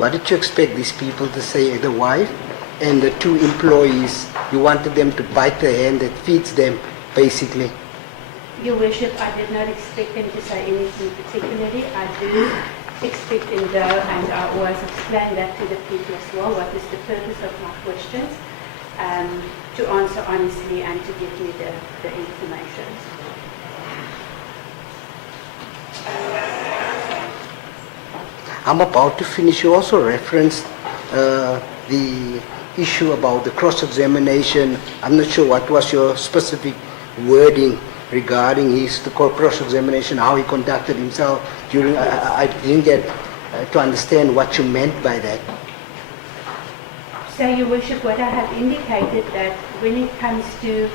What did you expect these people to say? The wife and the two employees, you wanted them to bite the hand that feeds them, basically. Your Worship, I did not expect them to say anything particularly. I do expect them to, and I always explain that to the people as well, what is the purpose of my questions, to answer honestly and to give me the information. I'm about to finish. You also referenced the issue about the cross-examination. I'm not sure what was your specific wording regarding the cross-examination, how he conducted himself during. I didn't get to understand what you meant by that. So, Your Worship, what I have indicated that when it comes to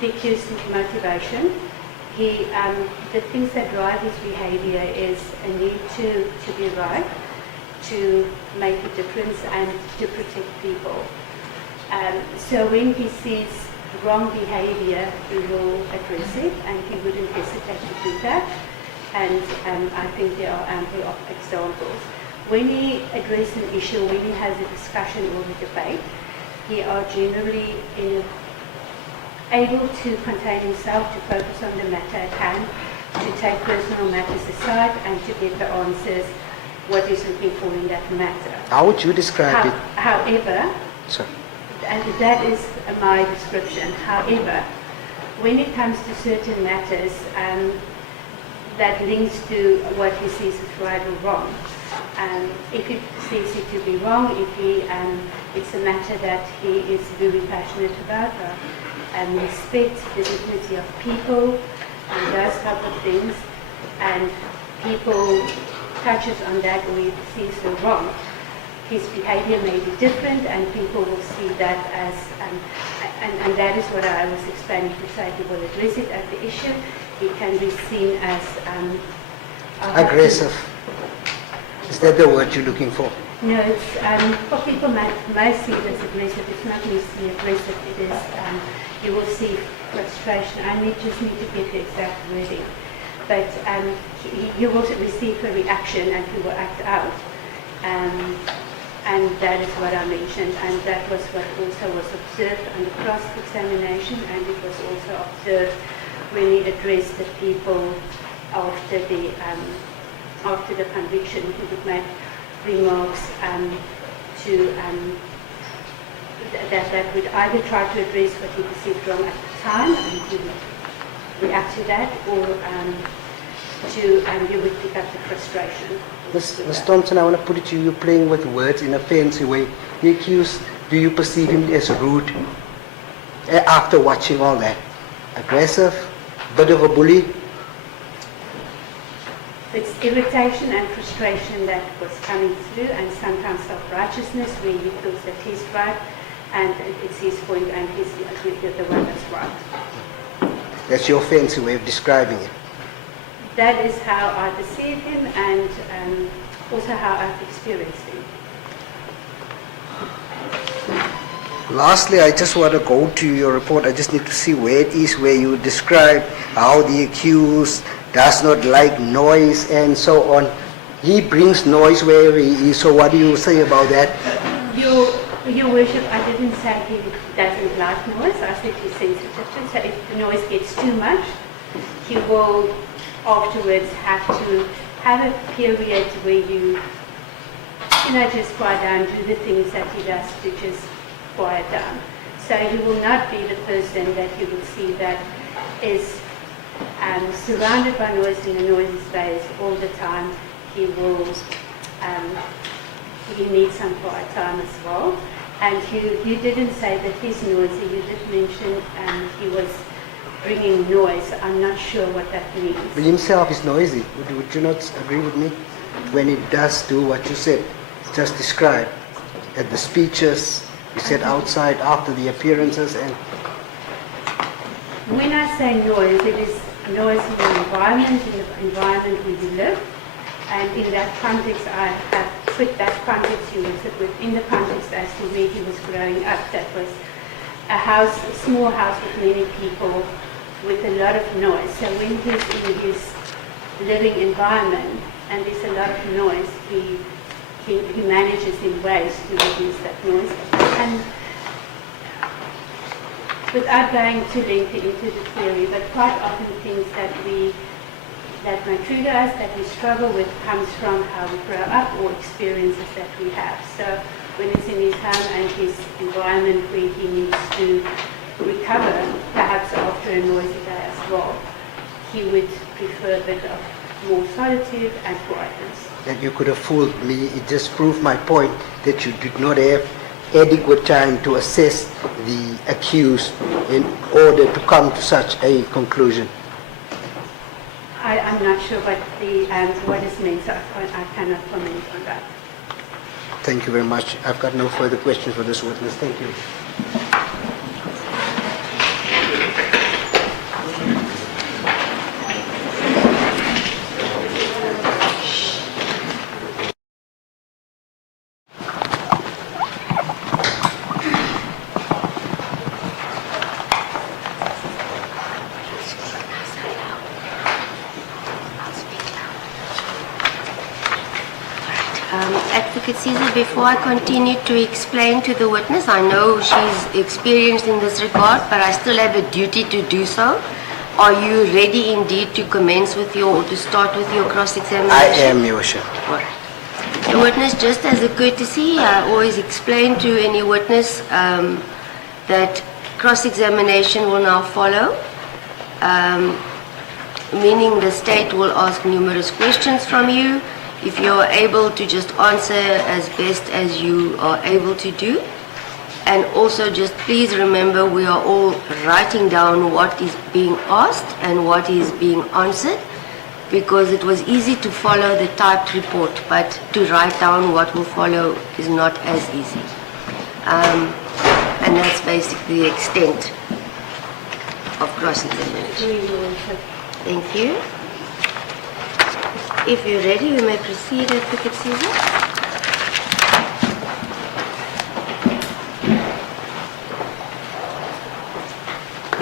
the accused's motivation, the things that drive his behavior is a need to be right, to make a difference and to protect people. So when he sees wrong behavior, he will address it and he wouldn't hesitate to do that. And I think there are ample of examples. When he addresses an issue, when he has a discussion or a debate, he are generally able to contain himself, to focus on the matter at hand, to take personal matters aside and to get the answers what is looking for in that matter. How would you describe it? However, Sorry. and that is my description. However, when it comes to certain matters that links to what he sees as right or wrong, if he sees it to be wrong, if it's a matter that he is very passionate about, respects the dignity of people and those type of things, and people touches on that or he sees the wrong, his behavior may be different and people will see that as, and that is what I was explaining to say, he will address it as the issue. It can be seen as aggressive. Is that the word you're looking for? No, it's for people may see it as aggressive. It's not necessarily aggressive. It is, you will see frustration. I just need to get the exact wording. But you will receive a reaction and he will act out. And that is what I mentioned. And that was what also was observed on the cross-examination, and it was also observed when he addressed the people after the conviction. He would make remarks that would either try to address what he perceived wrong at the time and he would react to that, or you would pick up the frustration. Ms. Thompson, I want to put it to you, you're playing with words in a fancy way. The accused, do you perceive him as rude after watching all that? Aggressive? Bit of a bully? It's irritation and frustration that was coming through, and sometimes self-righteousness where he feels that he's right and it's his point and he's the one that's right. That's your fancy way of describing it. That is how I perceive him and also how I've experienced him. Lastly, I just want to go to your report. I just need to see where it is where you describe how the accused does not like noise and so on. He brings noise wherever he is. So what do you say about that? Your Worship, I didn't say he doesn't like noise. I said he's sensitive to it. So if the noise gets too much, he will afterwards have to have a period where you just quiet down, do the things that he does to just quiet down. So he will not be the person that you would see that is surrounded by noise in a noisy space all the time. He will, he needs some quiet time as well. And you didn't say that he's noisy. You did mention he was bringing noise. I'm not sure what that means. But himself is noisy. Would you not agree with me? When he does do what you said, just described, at the speeches, you said outside after the appearances, and when I say noise, it is noise in the environment where you live. And in that context, I have put that context he was within the context as to where he was growing up. That was a small house with many people, with a lot of noise. So when he's in his living environment and there's a lot of noise, he manages in ways to reduce that noise. And without going too lengthy into the theory, but quite often things that might trigger us, that we struggle with, comes from how we grow up or experiences that we have. So when it's in his home and his environment where he needs to recover, perhaps after a noisy day as well, he would prefer a bit of more solitude and quietness. That you could have fooled me. It just proved my point that you did not have adequate time to assess the accused in order to come to such a conclusion. I'm not sure what is meant, so I cannot comment on that. Thank you very much. I've got no further questions for this witness. Thank you. Advocate Caesar, before I continue to explain to the witness, I know she's experienced in this regard, but I still have a duty to do so. Are you ready indeed to commence with to start with your cross-examination? I am, Your Worship. All right. The witness, just as a courtesy, I always explain to any witness that cross-examination will now follow, meaning the state will ask numerous questions from you. If you are able to just answer as best as you are able to do. And also just please remember we are all writing down what is being asked and what is being answered, because it was easy to follow the typed report, but to write down what will follow is not as easy. And that's basically the extent of cross-examination. Thank you. If you're ready, you may proceed, Advocate Caesar.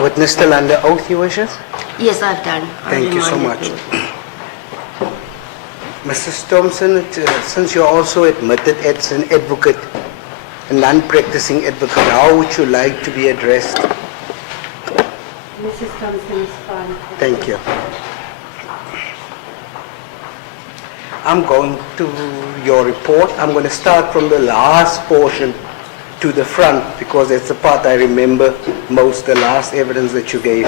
Witness still under oath, Your Worship? Yes, I've done. Thank you so much. Mrs. Thompson, since you're also admitted as an advocate, a non-practicing advocate, how would you like to be addressed? Mrs. Thompson is fine. Thank you. I'm going to your report. I'm going to start from the last portion to the front because that's the part I remember most, the last evidence that you gave.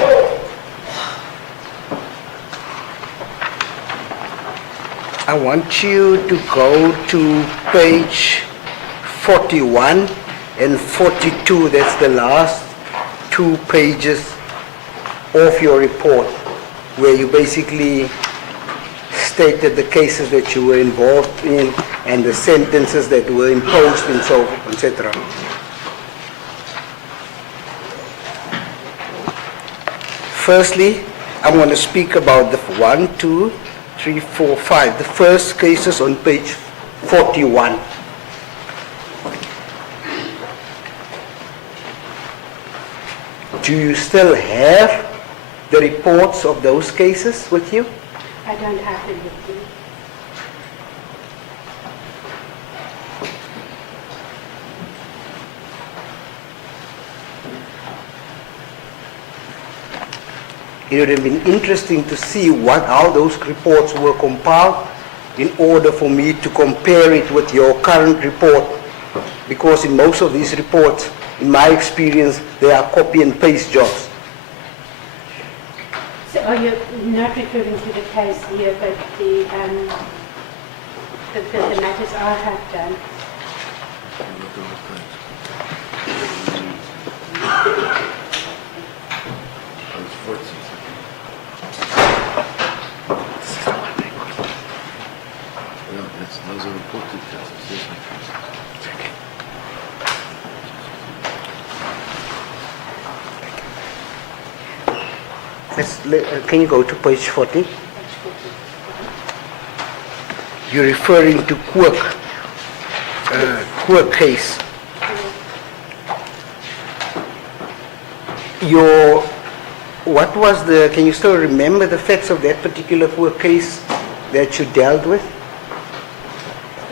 I want you to go to page 41 and 42. That's the last 2 pages of your report where you basically stated the cases that you were involved in and the sentences that were imposed and so on, etc. Firstly, I'm going to speak about the 1, 2, 3, 4, 5. The first cases on page 41. Do you still have the reports of those cases with you? I don't have it with me. It would have been interesting to see how those reports were compiled in order for me to compare it with your current report, because in most of these reports, in my experience, they are copy and paste jobs. So are you not referring to the case here, but the matters I have done? Those are reported cases. Can you go to page 40? You're referring to Quirk case. What was can you still remember the facts of that particular case that you dealt with?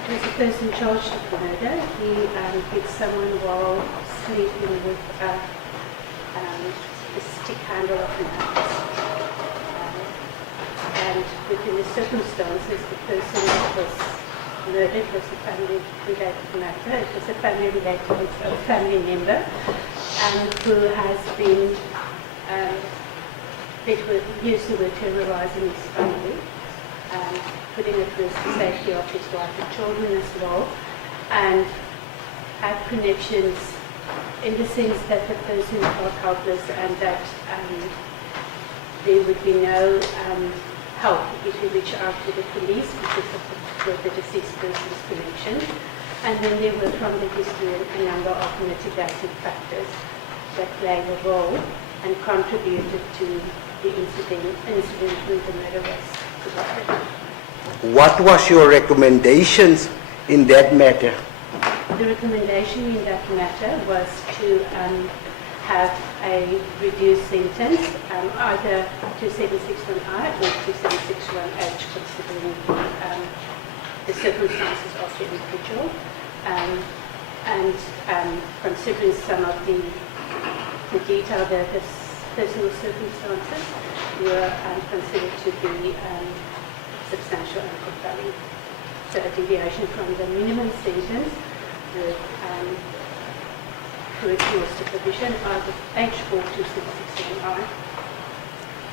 It was a person charged with murder. He hit someone while sleeping with a stick handle of an axe. And within the circumstances, the person that was murdered was a family-related matter. It was a family member who has been, used the word terrorizing his family, putting at risk the safety of his wife and children as well, and had connections in the sense that the person felt helpless and that there would be no help if you reach out to the police because of the deceased person's connection. And then there were from the history a number of mitigating factors that played a role and contributed to the incident when the murder was committed. What was your recommendations in that matter? The recommendation in that matter was to have a reduced sentence, either 2761I or 2761H, considering the circumstances of the individual, and considering some of the detail that the personal circumstances were considered to be substantial and compelling. So a deviation from the minimum sentence with correctional supervision out of H4 to 661I.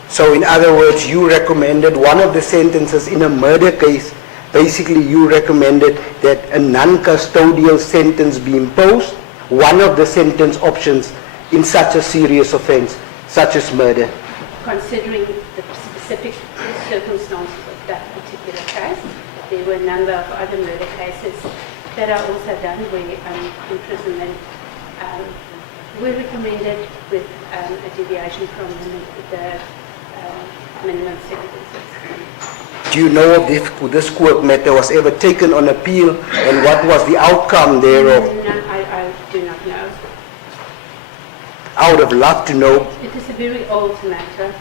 So in other words, you recommended one of the sentences in a murder case, basically you recommended that a non-custodial sentence be imposed, one of the sentence options in such a serious offense, such as murder. Considering the specific circumstances of that particular case, there were a number of other murder cases that are also done where imprisonment were recommended with a deviation from the minimum sentences. Do you know if this court matter was ever taken on appeal and what was the outcome thereof? No, I do not know. I would have loved to know. It is a very old matter,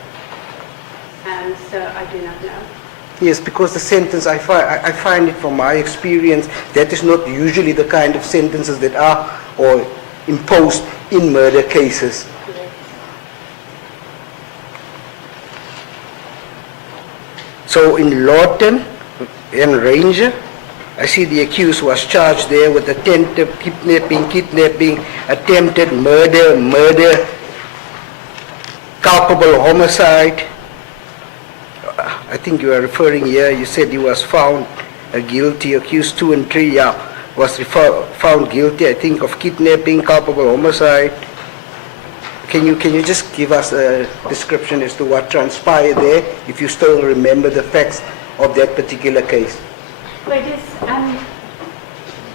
so I do not know. Yes, because the sentence, I find it from my experience, that is not usually the kind of sentences that are or imposed in murder cases. Correct. So in Lawton and Ranger, I see the accused was charged there with attempted kidnapping, attempted murder, culpable homicide. I think you are referring here, you said he was found guilty, accused 2 and 3, was found guilty, I think, of kidnapping, culpable homicide. Can you just give us a description as to what transpired there, if you still remember the facts of that particular case? Well, it is,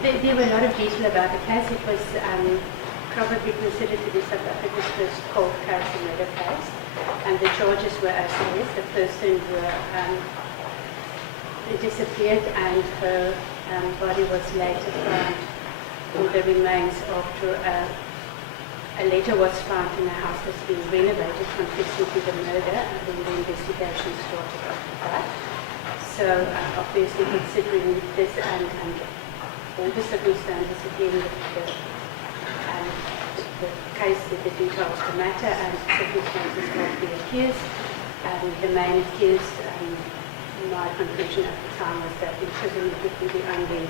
there were a lot of detail about the case. It was probably considered to be South Africa's first cold case and murder case. And the charges were as follows. The person disappeared and her body was later found in the remains after a letter was found in a house that's been renovated confessing to the murder, and then the investigation started after that. So obviously considering this and all the circumstances again, the case, the details of the matter and circumstances of the accused, the main accused, my conclusion at the time was that imprisonment would be the only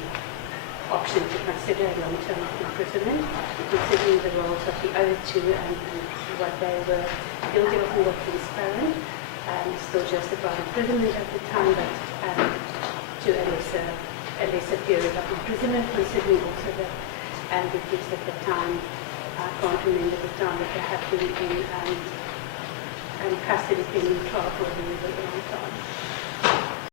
option to consider a long-term imprisonment, considering the roles of the other two and what they were guilty of and what transparent. Still justified imprisonment at the time, but to a lesser period of imprisonment, considering also that the kids at the time, I can't remember the time that they have been in custody pending trial for a very long time.